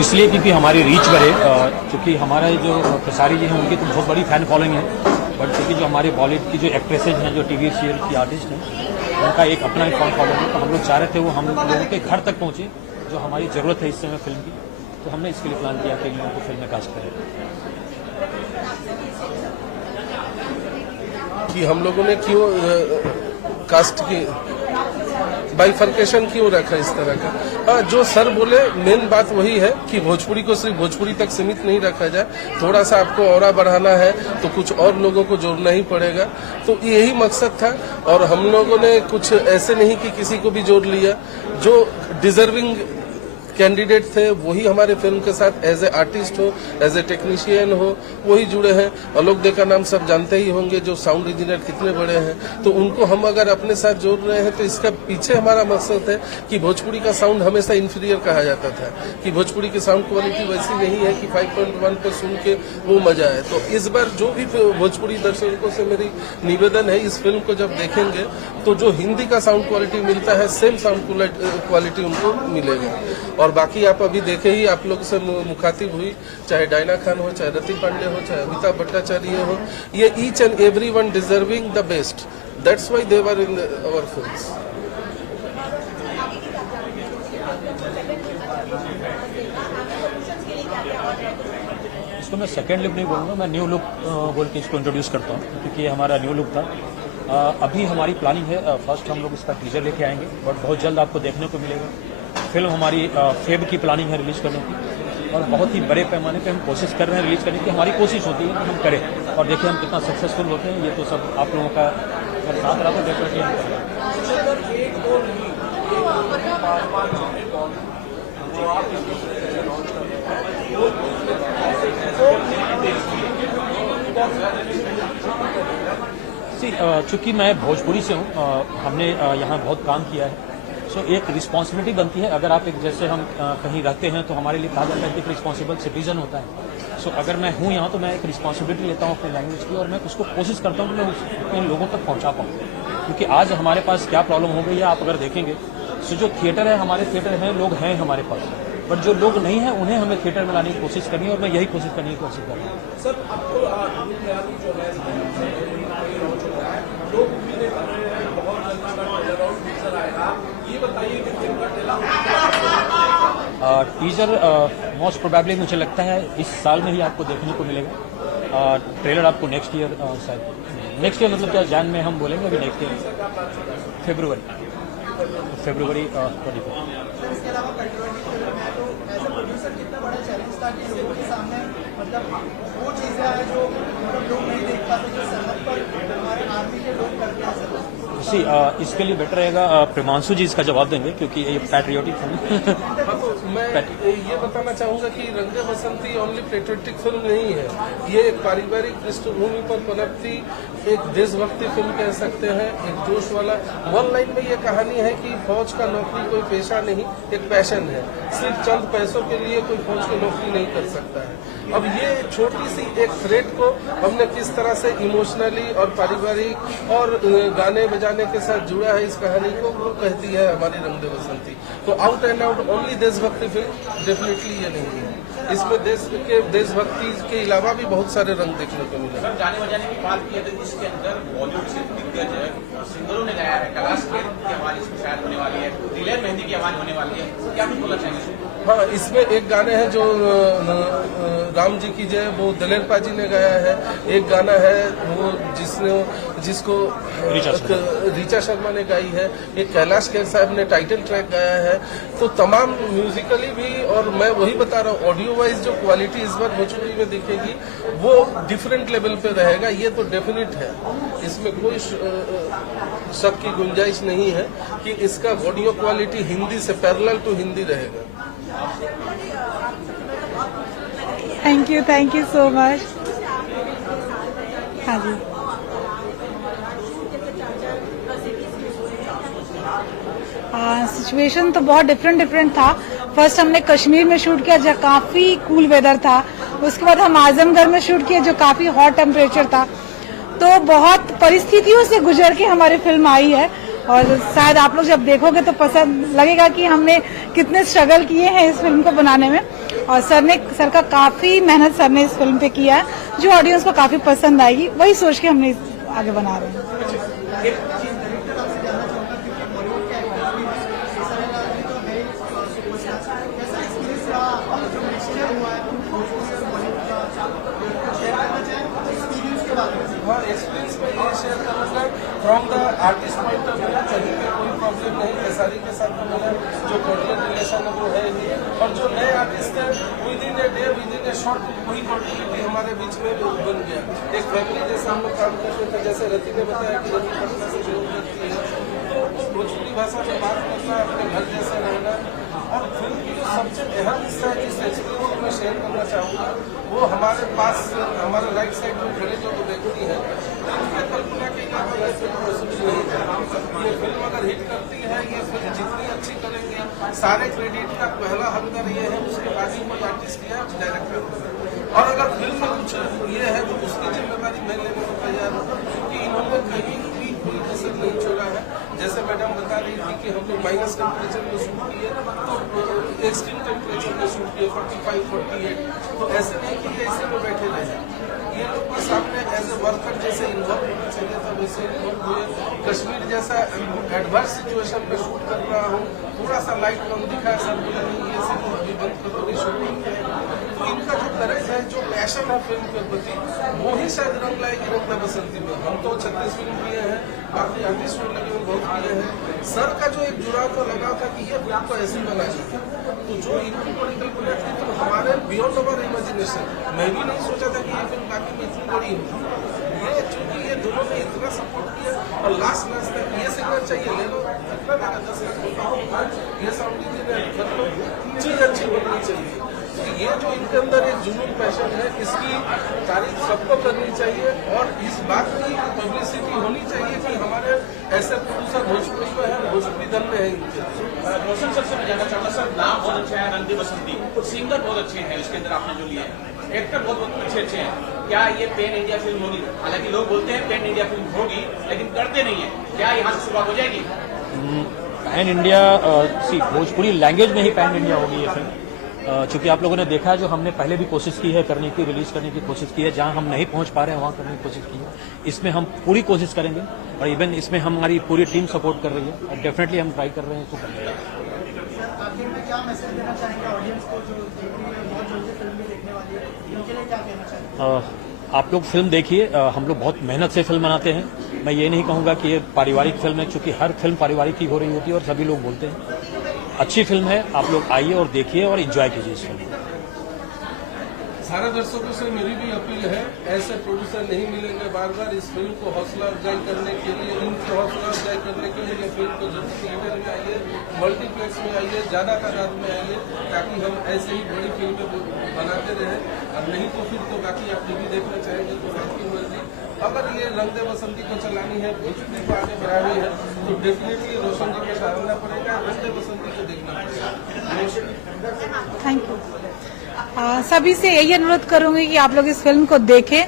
इसलिए क्योंकि हमारी रीच बढ़े, क्योंकि हमारा जो प्रसारी जी हैं उनकी तो बहुत बड़ी फैन फॉलोइंग है, बट क्योंकि जो हमारे बॉलीवुड की जो एक्ट्रेसेज हैं, जो टीवी सीरियल की आर्टिस्ट हैं, उनका एक अपना ही फैन फॉलोइंग है। तो हम लोग चाह रहे थे वो हम लोगों के घर तक पहुँचे, जो हमारी ज़रूरत है इस समय फिल्म की। तो हमने इसके लिए प्लान किया कि इन लोगों को फिल्म में कास्ट करें। कि हम लोगों ने क्यों कास्ट की बाइफर्केशन क्यों रखा इस तरह का। हाँ, जो सर बोले मेन बात वही है कि भोजपुरी को सिर्फ भोजपुरी तक सीमित नहीं रखा जाए, थोड़ा सा आपको और बढ़ाना है तो कुछ और लोगों को जोड़ना ही पड़ेगा। तो यही मकसद था, और हम लोगों ने कुछ ऐसे नहीं कि किसी को भी जोड़ लिया। जो डिजर्विंग कैंडिडेट थे वही हमारे फिल्म के साथ एज ए आर्टिस्ट हो, एज ए टेक्नीशियन हो, वही जुड़े हैं। आलोक दे का नाम सब जानते ही होंगे, जो साउंड इंजीनियर कितने बड़े हैं। तो उनको हम अगर अपने साथ जोड़ रहे हैं तो इसका पीछे हमारा मकसद है कि भोजपुरी का साउंड हमेशा इंफीरियर कहा जाता था, कि भोजपुरी की साउंड क्वालिटी वैसी नहीं है कि 5.1 पर सुन के वो मजा है। तो इस बार जो भी भोजपुरी दर्शकों से मेरी निवेदन है, इस फिल्म को जब देखेंगे तो जो हिंदी का साउंड क्वालिटी मिलता है सेम साउंड क्वालिटी उनको मिलेगा। और बाकी आप अभी देखे ही, आप लोग से मुखातिब हुई, चाहे डायना खान हो, चाहे रति पांडे हो, चाहे अमिताभ भट्टाचार्य हो, ये each and every one deserving the best. That's why they were in our films. इसको मैं सेकेंड लुक नहीं बोलूँगा, मैं न्यू लुक बोल के इसको इंट्रोड्यूस करता हूँ, क्योंकि ये हमारा न्यू लुक था। अभी हमारी प्लानिंग है, फर्स्ट हम लोग इसका टीजर लेके आएंगे, बट बहुत जल्द आपको देखने को मिलेगा। फिल्म हमारी फेब की प्लानिंग है रिलीज करने की, और बहुत ही बड़े पैमाने पे हम कोशिश कर रहे हैं रिलीज करने की। हमारी कोशिश होती है कि हम करें, और देखिए हम कितना सक्सेसफुल होते हैं। ये तो सब आप लोगों का अगर साथ रहा तो डेफिनेटली हम करेंगे। चूँकि मैं भोजपुरी से हूँ, हमने यहाँ बहुत काम किया है, सो एक रिस्पॉन्सिबिलिटी बनती है। अगर आप एक जैसे हम कहीं रहते हैं तो हमारे लिए कहा जाता है कि एक रिस्पॉन्सिबल सिटीजन होता है। सो अगर मैं हूँ यहाँ तो मैं एक रिस्पॉन्सिबिलिटी लेता हूँ अपने लैंग्वेज की, और मैं उसको कोशिश करता हूँ कि मैं इन लोगों तक पहुँचा पाऊँ। क्योंकि आज हमारे पास क्या प्रॉब्लम हो गई है आप अगर देखेंगे, सो जो थिएटर है, हमारे थिएटर हैं, लोग हैं हमारे पास, बट जो लोग नहीं हैं उन्हें हमें थिएटर में लाने की कोशिश करनी है, और मैं यही कोशिश करने की कोशिश कर रहा हूँ। सर, आपको ये बताइए कि फिल्म का टीजर मोस्ट प्रोबेबली मुझे लगता है इस साल में ही आपको देखने को मिलेगा। ट्रेलर आपको नेक्स्ट ईयर, शायद नेक्स्ट ईयर मतलब क्या जैन में हम बोलेंगे, अभी नेक्स्ट ईयर फरवरी 24। इसके अलावा तो एज ए प्रोड्यूसर कितना बड़ा चैलेंज था कि लोगों के सामने मतलब वो चीजें आए जो मतलब लोग नहीं देख पाते, जो सरहद पर हमारे आर्मी के लोग करते हैं। इसके लिए बेटर रहेगा प्रेमांशु जी इसका जवाब देंगे, क्योंकि ये पैट्रियोटिक फिल्म। मैं ये बताना चाहूंगा कि रंगे बसंती ओनली पेट्रियोटिक फिल्म नहीं है, ये एक पारिवारिक पृष्ठभूमि पर पनपती एक देशभक्ति फिल्म कह सकते हैं, एक जोश वाला। वन लाइन में ये कहानी है कि फौज का नौकरी कोई पेशा नहीं, एक पैशन है। सिर्फ चंद पैसों के लिए कोई फौज की नौकरी नहीं कर सकता है। अब ये छोटी सी एक थ्रेड को हमने किस तरह से इमोशनली और पारिवारिक और गाने बजाने के साथ जुड़ा है इस कहानी को, वो कहती है हमारी रंग दे बसंती। तो आउट एंड आउट ओनली देशभक्ति फिल्म डेफिनेटली ये नहीं है। इसमें देशभक्ति के अलावा भी बहुत सारे रंग देखने को मिले। गाने बजाने की बात की है तो इसके अंदर बॉलीवुड से दिग्गज सिंगरों ने गाया है। कैलाश खेर की आवाज इसमें शायद होने वाली है, दिलेर मेहंदी की आवाज होने वाली है, क्या कुछ बोलना चाहिए? हाँ, इसमें एक गाने हैं जो राम जी की जय, वो दिलेर पाजी ने गाया है। एक गाना है वो जिसको रीचा शर्मा ने गाई है। एक कैलाश खेर साहब ने टाइटल ट्रैक गाया है। तो तमाम म्यूजिकली भी, और मैं वही बता रहा हूँ ऑडियो वाइज जो क्वालिटी इस बार भोजपुरी में दिखेगी वो डिफरेंट लेवल पे रहेगा, ये तो डेफिनेट है। इसमें कोई शक की गुंजाइश नहीं है कि इसका ऑडियो क्वालिटी हिंदी से पैरेलल टू हिंदी रहेगा। Thank you so much. हाँ जी, सिचुएशन तो बहुत डिफरेंट था। फर्स्ट हमने कश्मीर में शूट किया जहाँ काफी कूल वेदर था, उसके बाद हम आजमगढ़ में शूट किया जो काफी हॉट टेम्परेचर था। तो बहुत परिस्थितियों से गुजर के हमारी फिल्म आई है, और शायद आप लोग जब देखोगे तो पसंद लगेगा कि हमने कितने स्ट्रगल किए हैं इस फिल्म को बनाने में। और सर का काफी मेहनत सर ने इस फिल्म पे किया है, जो ऑडियंस को काफी पसंद आएगी, वही सोच के हमने आगे बना रहे हैं। हाँ, एक्सपीरियंस में ये शेयर करूँगा from the artist point of view. कहीं पे कोई प्रॉब्लम नहीं, खेसारी के साथ तो मेरा जो कॉर्डिनेट रिलेशन है वो है ही, और जो नए आर्टिस्ट है with in a day with in A short वही कॉर्डिनेटी हमारे बीच में बन गया। एक फैमिली जैसे हम लोग काम करते थे, जैसे रति ने बताया कि रति पटना से बिलोंग करती है, तो भोजपुरी भाषा में बात करना, अपने घर जैसा रहना। और फिल्म की जो सबसे अहम हिस्सा है जिस एक्सपीरियंस को मैं शेयर करना चाहूँगा, वो हमारे पास हमारे राइट साइड में खड़े जो व्यक्ति हैं, उनके कल्पना के अलावा वैसे पॉसिबल नहीं है। ये फिल्म अगर हिट करती है, ये फिल्म जितनी अच्छी करेंगे, सारे क्रेडिट का पहला हकदार ये है, उसके बाद ही कोई आर्टिस्ट या डायरेक्टर। और अगर फिल्म में कुछ ये है तो उसकी जिम्मेदारी मैं लेने को तैयार हूँ, क्योंकि इन्होंने कहीं भी कोई कसर नहीं छोड़ा है। जैसे मैडम बता रही थी कि हम लोग माइनस टेम्परेचर में शूट किए, तो एक्सट्रीम टेम्परेचर में शूट किए 45, 48, तो ऐसे नहीं कि ये ऐसे में बैठे रहे। ये लोग के सामने एज ए वर्कर जैसे इन्वॉल्व होना चाहिए था, वैसे इन्वॉल्व हुए। कश्मीर जैसा एडवर्स सिचुएशन में शूट कर रहा हूँ, थोड़ा सा लाइट कम दिखा, सब ये सब अभी बंद करोगे शूट करते हैं। तो इनका जो करेज है, जो पैशन है फिल्म के प्रति, वो ही शायद रंग लाएगी रंग बसंती में। हम तो 36 फिल्म किए हैं, बाकी आर्टिस्ट फिल्म लगे हुए बहुत किए हैं। सर का जो एक जुड़ाव तो लगा था कि ये फिल्म को ऐसी बनानी है, तो जो इनकी पॉलिटिकल प्रोजेक्ट थी, तो हमारे बियॉन्ड अवर इमेजिनेशन, मैं भी नहीं सोचा था कि ये फिल्म बाकी में इतनी बड़ी होगी। ये चूंकि ये दोनों ने इतना सपोर्ट किया, और लास्ट तक ये सिग्नल चाहिए ले लो, इतना लगा 10 लाख ये साउंड इंजीनियर, चीज अच्छी बननी चाहिए। ये जो इनके अंदर एक जुनून पैशन है, इसकी तारीफ सबको करनी चाहिए, और इस बात की पब्लिसिटी होनी चाहिए कि हमारे ऐसे प्रोड्यूसर भोजपुरी में है, भोजपुरी दल में है इनके। रोशन सर से मैं जानना चाहूँगा, सर नाम बहुत अच्छा है, रंग बसंती, सिंगर बहुत अच्छे हैं इसके अंदर आपने जो लिए हैं, एक्टर बहुत अच्छे हैं। क्या ये पैन इंडिया फिल्म होगी? हालांकि लोग बोलते हैं पैन इंडिया फिल्म होगी, लेकिन करते नहीं है। क्या यहाँ से शुरुआत हो जाएगी? पैन इंडिया भोजपुरी लैंग्वेज में ही पैन इंडिया होगी ये फिल्म। चूंकि आप लोगों ने देखा, जो हमने पहले भी कोशिश की है करने की, रिलीज करने की कोशिश की है, जहां हम नहीं पहुंच पा रहे हैं वहां करने की कोशिश की है। इसमें हम पूरी कोशिश करेंगे, और इवन इसमें हमारी पूरी टीम सपोर्ट कर रही है, और डेफिनेटली हम ट्राई कर रहे हैं इसको करने का। आखिर में क्या मैसेज देना चाहेंगे ऑडियंस को जो देख रही है, बहुत जल्दी फिल्म भी देखने वाली है, उनके लिए क्या कहना चाहेंगे? आप लोग फिल्म देखिए, हम लोग बहुत मेहनत से फिल्म बनाते हैं। मैं ये नहीं कहूँगा कि ये पारिवारिक फिल्म है, चूंकि हर फिल्म पारिवारिक ही हो रही होती है और सभी लोग बोलते हैं। अच्छी फिल्म है, आप लोग आइए और देखिए और एंजॉय कीजिए इस फिल्म को। सारे दर्शकों से मेरी भी अपील है, ऐसे प्रोड्यूसर नहीं मिलेंगे बार बार। इस फिल्म को हौसला अफजाई करने के लिए, इनकी हौसला अफजाई करने के लिए फिल्म को जल्दी थिएटर में आइए, मल्टीप्लेक्स में आइए, ज्यादा तादाद में आइए, ताकि हम ऐसे ही बड़ी फिल्में बनाते रहें। और नहीं तो फिर तो बाकी आप टीवी देखना चाहेंगे तो आपकी मर्जी। अगर ये रंग दे बसंती को चलानी है, भोजपुरी को आगे बढ़ानी है, तो डेफिनेटली रोशन जी को सराहना पड़ेगा, रंग दे बसंती को देखना पड़ेगा। Thank you. सभी से यही अनुरोध करूंगी कि आप लोग इस फिल्म को देखें